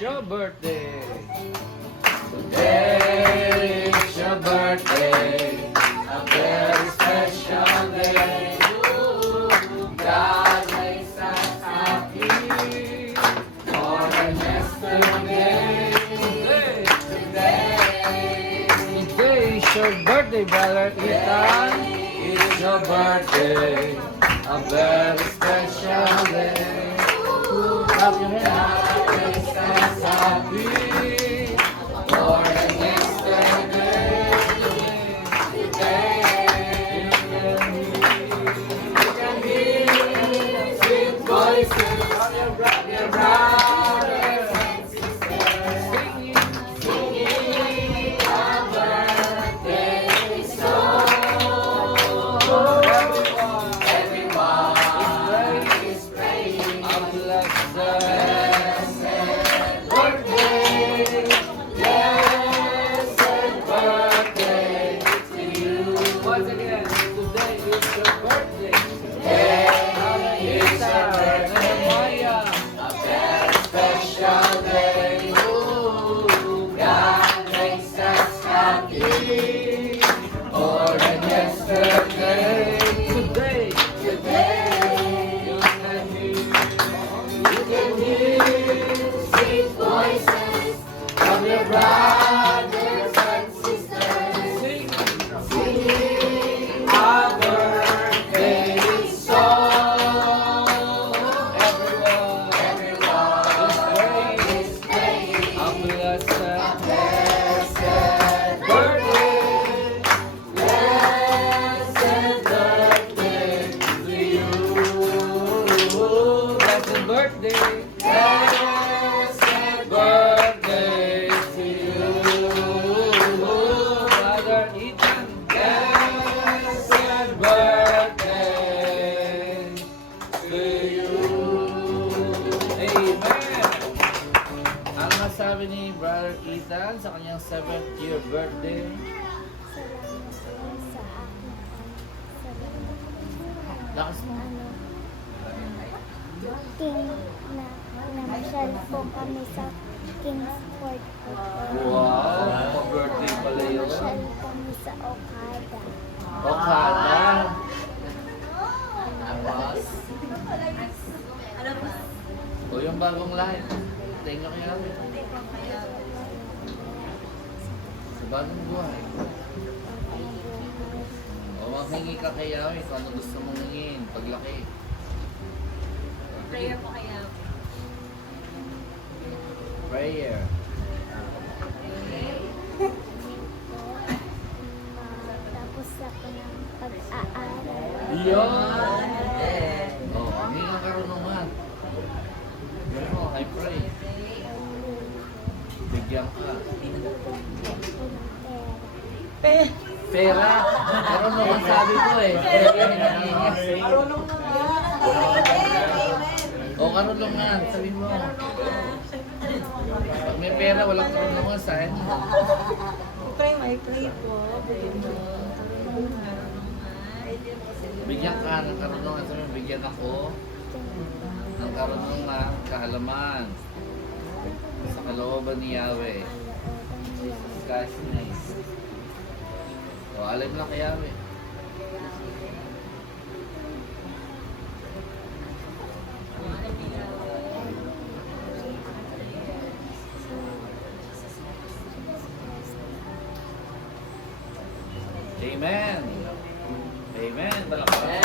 your birthday. Today is your birthday, a very special day. God makes us happy more than yesterday. Today is your birthday, brother Ethan. It's your birthday, a very special day. Clap your hands. God makes us happy more than yesterday. Today you can hear sweet voices of your brothers and sisters singing our birthday song. Everyone is praying a blessed birthday, blessed birthday to you. Once again, today is your birthday. Today is your birthday, a very special day. Ooh, God makes us happy more than yesterday. Today you can hear sweet voices from your brothers and sisters singing our birthday song. Everyone is praying a blessed birthday, blessed birthday to you. Blessed birthday. Blessed birthday to you, Brother Ethan. Blessed birthday to you. Amen. Ang masabi ni Brother Ethan sa kanyang 7th year birthday, lakas mo. Namasyal po kami sa Kingsport po. Wow, birthday pala yun. Namasyal kami sa Okada. Okada. O yung bagong live. Thank you kaya. Sa bagong buhay. O maghingi ka kaya kung ano gusto mong hingin paglaki. Prayer po kaya. Prayer. Tapos ako ng pag-aaral. Yun! O, hindi ka karunungan. Pero I pray. Bigyan ka. Pera. Karunungan sabi ko eh. Marunong na nga. O karunungan, sabi mo. Pag may pera, walang karunungan sa akin. Pray, may pray po. Bigyan ka ng karunungan. Sabi mo, bigyan ako ng karunungan, kaalaman sa kalooban ni Yahweh. God's name. O, alam lang kay Yahweh. Amen. Amen. Balakpakan.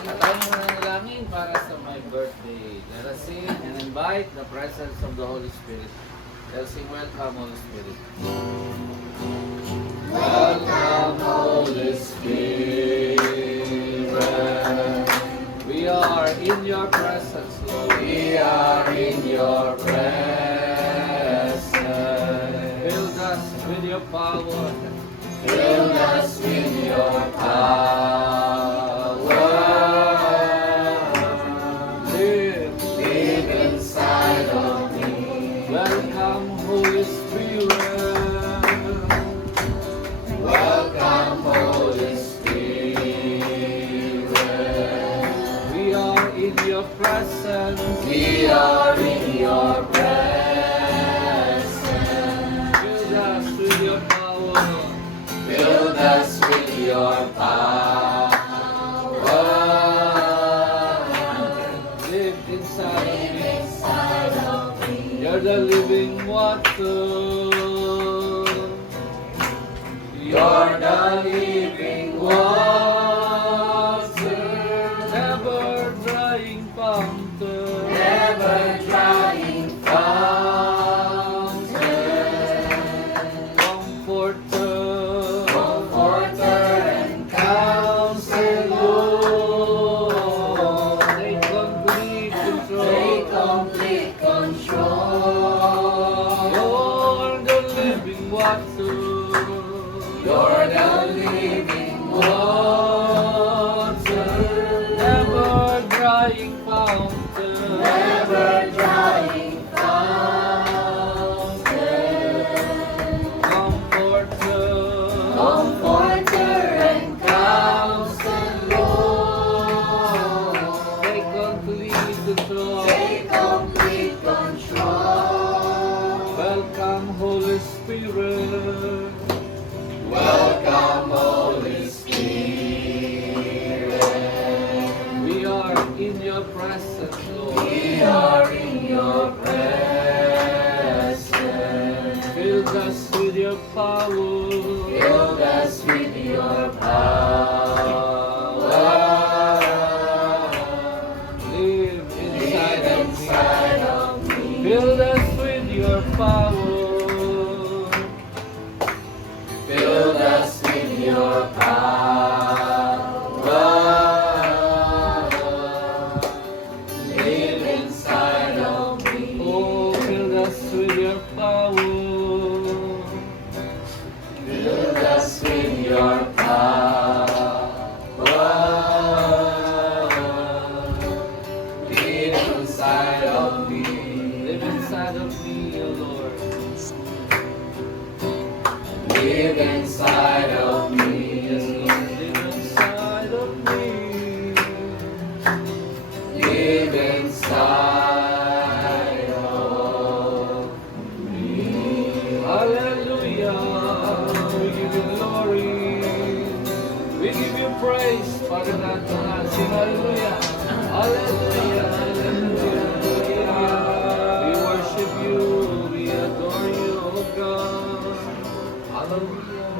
At tayo mananalangin para sa my birthday. Let us sing and invite the presence of the Holy Spirit. Let us sing, welcome Holy Spirit. Welcome Holy Spirit. We are in your presence, Lord. We are in your presence. Fill us with your power. Fill us with your power. Live inside of me. Welcome, Holy Spirit. Welcome, Holy Spirit. We are in your presence. We are in your living water. You're the living water, never drying fountain, never drying fountain, comforter, comforter and counselor. Take complete control. Take complete control. You're the living water. You're the living water, never drying fountain, never drying fountain, comforter, comforter and counselor. Take complete control. Take complete control. Welcome, Holy Spirit. Welcome, Holy Spirit. We are in your presence, Lord. We are in your presence. Fill us with your power. Fill us with your power. Live inside of me. Fill us with your power. Fill us with your power. Live inside of me. Oh, fill us with your power. Fill us with your power. Live inside of me. Live inside of me, O Lord. Live inside of me. Yes, Lord. Live inside of me. Live inside of me. Hallelujah. We give you glory. We give you praise. Father God, tonight. Sing hallelujah. Hallelujah. Hallelujah. We worship you. We adore you, oh God.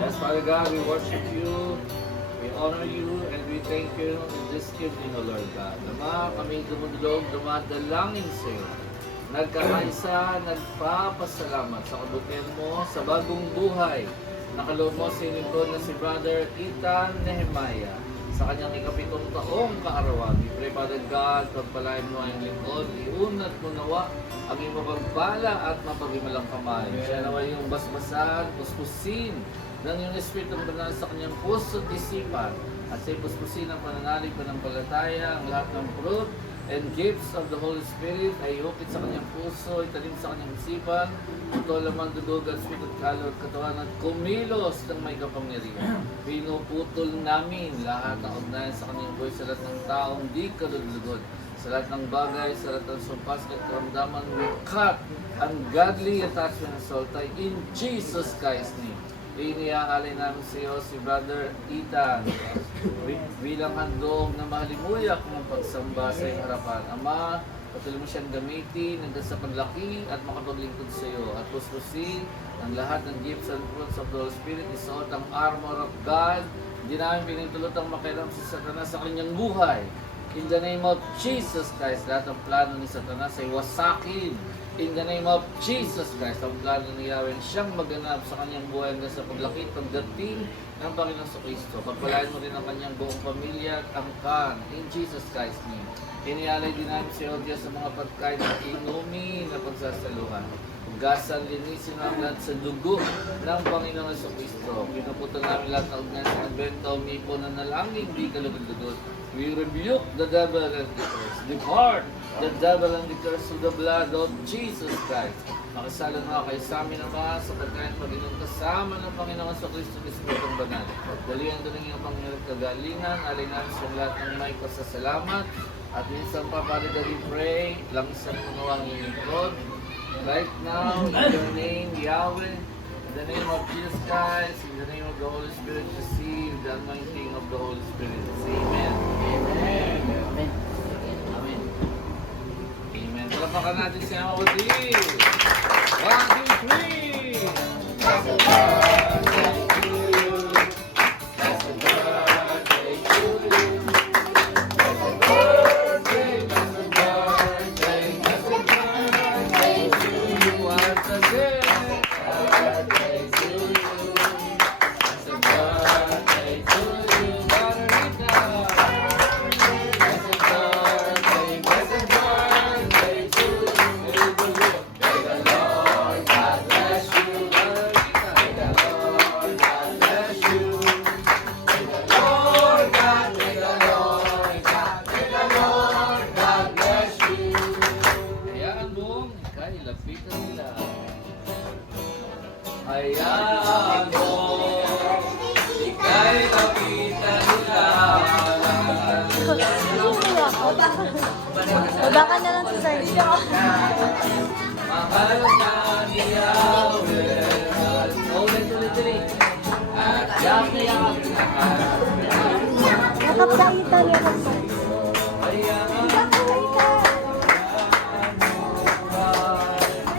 Yes, Father God, we worship you, we honor you, and we thank you in this evening, O Lord God. Ama, kami dumudulog, dumadalangin sa iyo. Nagkakaisa, nagpapasalamat sa kabutihan mo, sa bagong buhay. Nakaloob mo sa lingkod na si Brother Ethan Nehemiah sa kanyang ikapitong taong kaarawan. We pray, Father God, pagpalain mo ang lingkod, iunat mo nawa ang iyong mapagpala at mapaghimalang kamay. Siya nawa yung basbasan, puspusin ng iyong Espiritu Banal sa kanyang puso at isipan. At sa puspusin ang pananalig, panampalataya, ang lahat ng fruit and gifts of the Holy Spirit ay ihukit sa kanyang puso, italim sa kanyang isipan, ito lamang dudog at Espiritu at kalot, katawan at kumilos ng may kapangyarihan. Pinuputol namin lahat ng ugnayan sa kanyang buhay sa lahat ng taong di kalulugod. Sa lahat ng bagay, sa lahat ng sumpas at karamdaman, we cut ungodly attachment and saltay in Jesus Christ's name. Iniaalay namin sa iyo si Brother Ethan bilang handog na mahalimuyak ng pagsamba sa iyong harapan. Ama, patuloy mo siyang gamitin hanggang sa paglaki at makapaglingkod sa iyo. At puspusin ang lahat ng gifts and fruits of the Holy Spirit. Isuot ang armor of God. Hindi namin pinintulot ang makialam si Satanas sa kanyang buhay. In the name of Jesus Christ, lahat ng plano ni Satanas ay wasakin. In the name of Jesus Christ, ang plano ni Yahweh siyang maganap sa kanyang buhay hanggang sa paglaki at pagdating ng Panginoon sa Kristo. Pagpalain mo rin ang kanyang buong pamilya at angkan. In Jesus Christ's name. Inialay din namin si Diyos sa mga pagkain at inumin na pagsasaluhan. Hugasan, linisin ang lahat sa dugo ng Panginoon sa Kristo. Pinuputol namin lahat ng ugnayan sa nagbenta, umipo na nalangin, di kalugod-lugod. We rebuke the devil and the curse. Depart the devil and the curse with the blood of Jesus Christ. Makisala nga kayo sa amin naman sa pagkain Panginoon kasama ng Panginoon sa Kristo Espiritong Banal. Dalihan doon ang iyong Panginoon kagalingan, alay namin sa lahat ng may pasasalamat. At minsan pa, Father God, we pray, langsan mo nawang lingkod. Right now, in your name, Yahweh, in the name of Jesus Christ, in the name of the Holy Spirit, receive the anointing of the Holy Spirit. Amen. Amen. Amen. Amen. Amen. Palapakan natin si Ama Wadil. Happy birthday to you. Happy birthday to you. Happy birthday, happy birthday, happy birthday to you once again. Happy birthday to you. Happy birthday to you, Margarita. Happy birthday to you. May the Lord God bless you, Margarita. May the Lord God bless you. May the Lord God, may the Lord God, may the Lord God bless you. Hayaan mo, ikay, lapitan nila. Hayaan mo, ikay, lapitan nila. Baba ka na lang sa sarili ko. Mahal na ni Yahweh. Ulit. At yakap na yakap. Yakap lang ito, yakap lang. Hayaan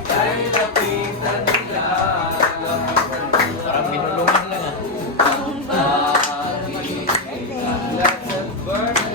ikay, lapitan nila. Parang minulungan lang ah. Blessed birthday.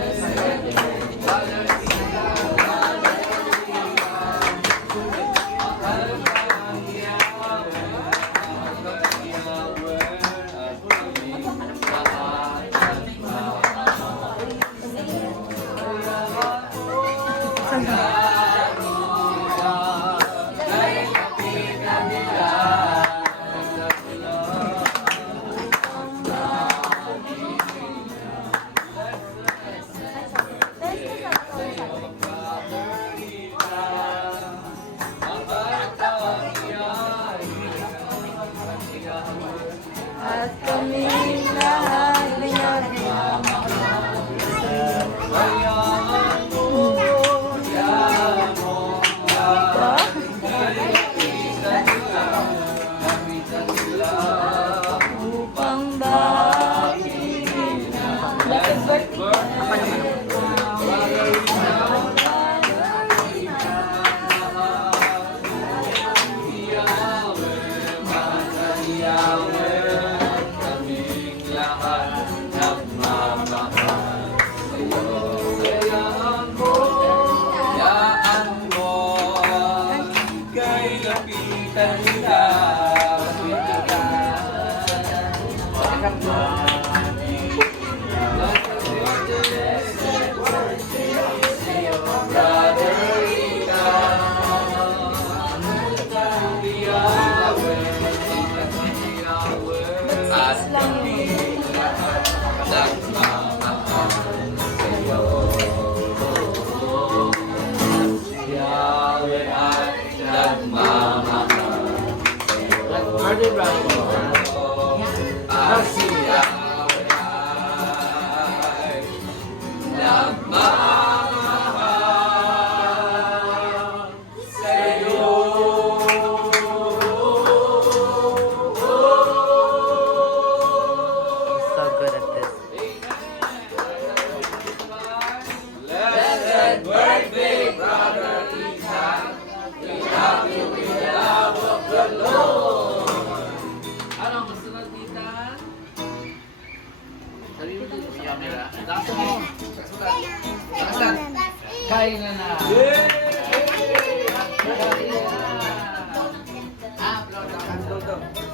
At kami lahat nagmamahal. Upang bakit Birthday brother. Nagmamahal sa'yo. So good at this. Blessed birthday, brother Ethan. We love you with the love of the Lord. Ano ang masunod, Ethan? Sarili mo dito sa camera. Lakas mo. Lakas. Kain na na. Yay! Kain na. Upload.